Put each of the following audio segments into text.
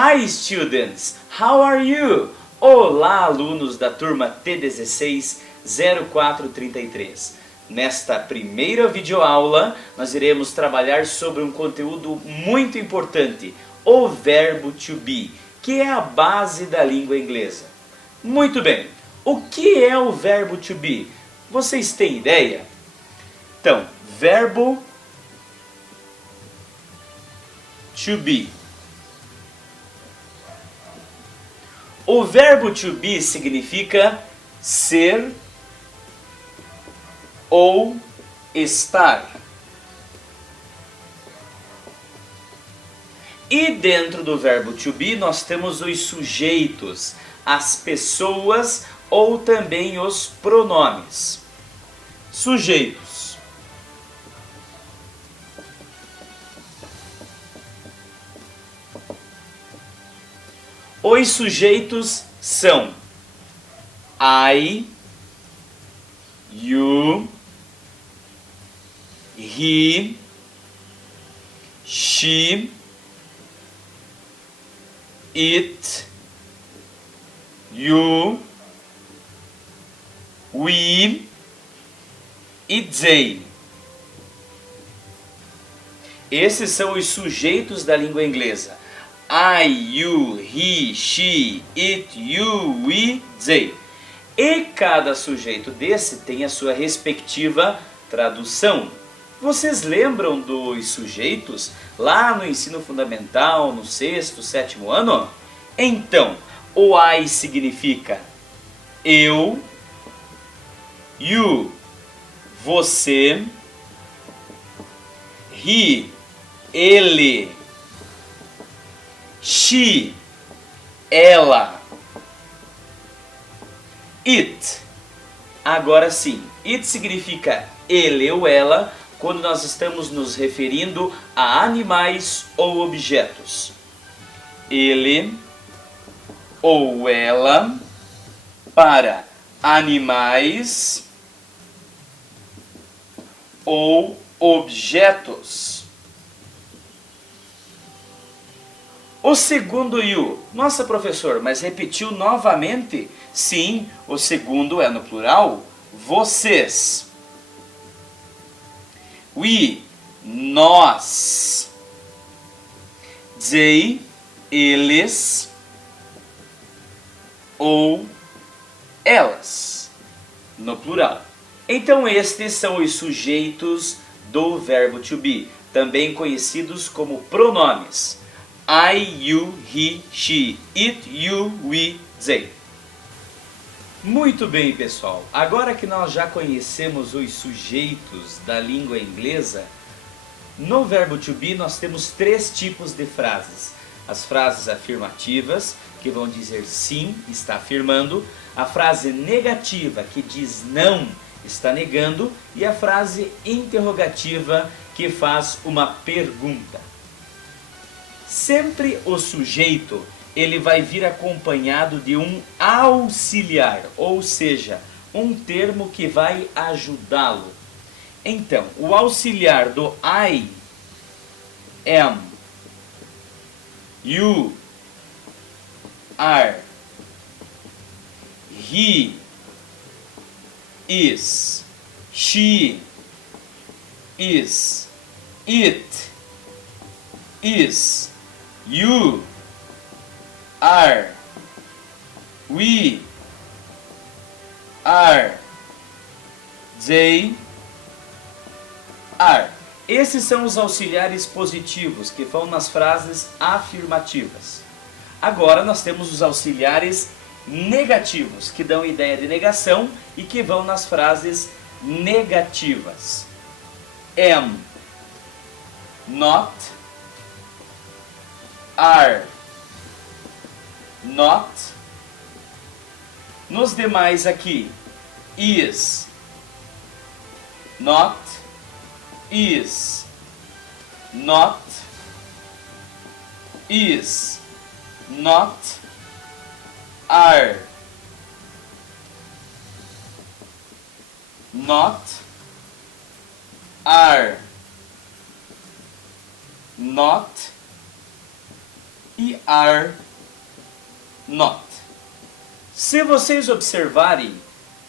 Hi students, how are you? Olá alunos da turma T16 0433. Nesta primeira videoaula nós iremos trabalhar sobre um conteúdo muito importante, o verbo to be, que é a base da língua inglesa. Muito bem, o que é o verbo to be? Vocês têm ideia? Então, verbo to be. O verbo to be significa ser ou estar. E dentro do verbo to be nós temos os sujeitos, as pessoas ou também os pronomes. Sujeitos. Os sujeitos são I, you, he, she, it, you, we e they. Esses são os sujeitos da língua inglesa. I, you, he, she, it, you, we, they. E cada sujeito desse tem a sua respectiva tradução. Vocês lembram dos sujeitos lá no ensino fundamental, no 6º, 7º ano? Então, o I significa eu, you, você, he, ele, she, ela, it. Agora sim, it significa ele ou ela quando nós estamos nos referindo a animais ou objetos. Ele ou ela para animais ou objetos. O segundo you. Nossa, professor, mas repetiu novamente? Sim, o segundo é no plural. Vocês. We, nós. They, eles. Ou elas, no plural. Então estes são os sujeitos do verbo to be, também conhecidos como pronomes. I, you, he, she, it, you, we, they. Muito bem, pessoal. Agora que nós já conhecemos os sujeitos da língua inglesa, no verbo to be nós temos 3 tipos de frases. As frases afirmativas, que vão dizer sim, está afirmando. A frase negativa, que diz não, está negando. E a frase interrogativa, que faz uma pergunta. Sempre o sujeito, ele vai vir acompanhado de um auxiliar, ou seja, um termo que vai ajudá-lo. Então, o auxiliar do I, am, you, are, he, is, she, is, it, is, you, are, we, are, they, are. Esses são os auxiliares positivos que vão nas frases afirmativas. Agora nós temos os auxiliares negativos, que dão ideia de negação e que vão nas frases negativas. Am, not, are, not. Nos demais aqui, is, not, is, not, is, not, are, not, are, not, e are not. Se vocês observarem,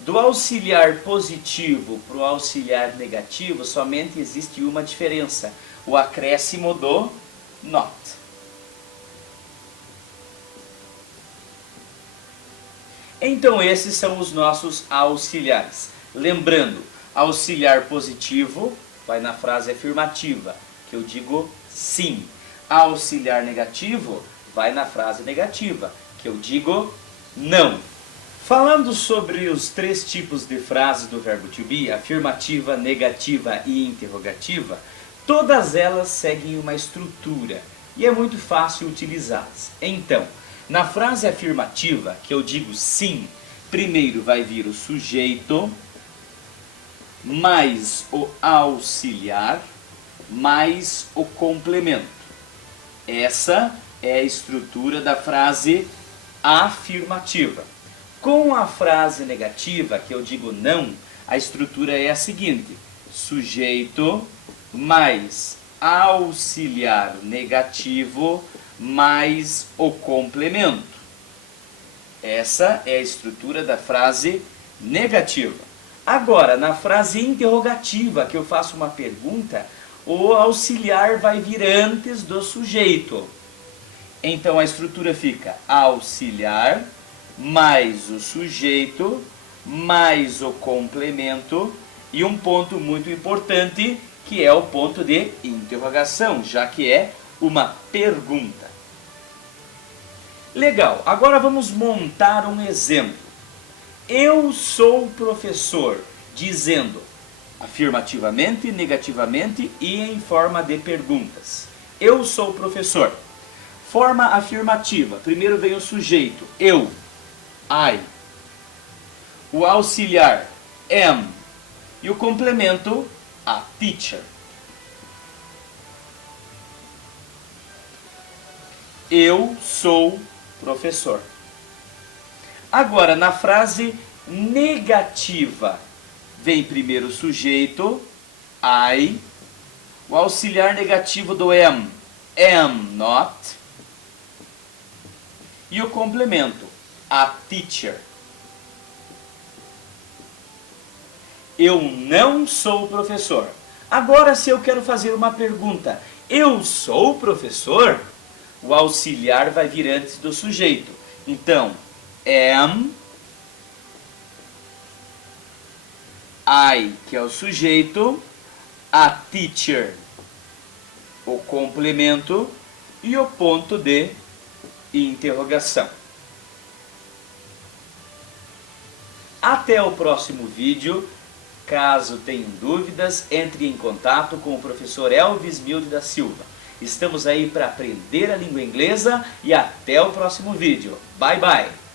do auxiliar positivo para o auxiliar negativo, somente existe uma diferença: o acréscimo do not. Então esses são os nossos auxiliares. Lembrando, auxiliar positivo vai na frase afirmativa, que eu digo sim. Auxiliar negativo vai na frase negativa, que eu digo não. Falando sobre os três tipos de frases do verbo to be, afirmativa, negativa e interrogativa, todas elas seguem uma estrutura e é muito fácil utilizá-las. Então, na frase afirmativa, que eu digo sim, primeiro vai vir o sujeito, mais o auxiliar, mais o complemento. Essa é a estrutura da frase afirmativa. Com a frase negativa, que eu digo não, a estrutura é a seguinte: sujeito mais auxiliar negativo mais o complemento. Essa é a estrutura da frase negativa. Agora, na frase interrogativa, que eu faço uma pergunta, o auxiliar vai vir antes do sujeito. Então a estrutura fica auxiliar mais o sujeito mais o complemento e um ponto muito importante, que é o ponto de interrogação, já que é uma pergunta. Legal, agora vamos montar um exemplo. Eu sou professor, dizendo afirmativamente, negativamente e em forma de perguntas. Eu sou professor. Forma afirmativa. Primeiro vem o sujeito, eu, I. O auxiliar, am. E o complemento, a teacher. Eu sou professor. Agora, na frase negativa, vem primeiro o sujeito, I, o auxiliar negativo do am not, e o complemento, a teacher. Eu não sou professor. Agora, se eu quero fazer uma pergunta, eu sou professor? O auxiliar vai vir antes do sujeito. Então, am, I, que é o sujeito, a teacher, o complemento e o ponto de interrogação. Até o próximo vídeo. Caso tenham dúvidas, entre em contato com o professor Elvis Milde da Silva. Estamos aí para aprender a língua inglesa e até o próximo vídeo. Bye, bye!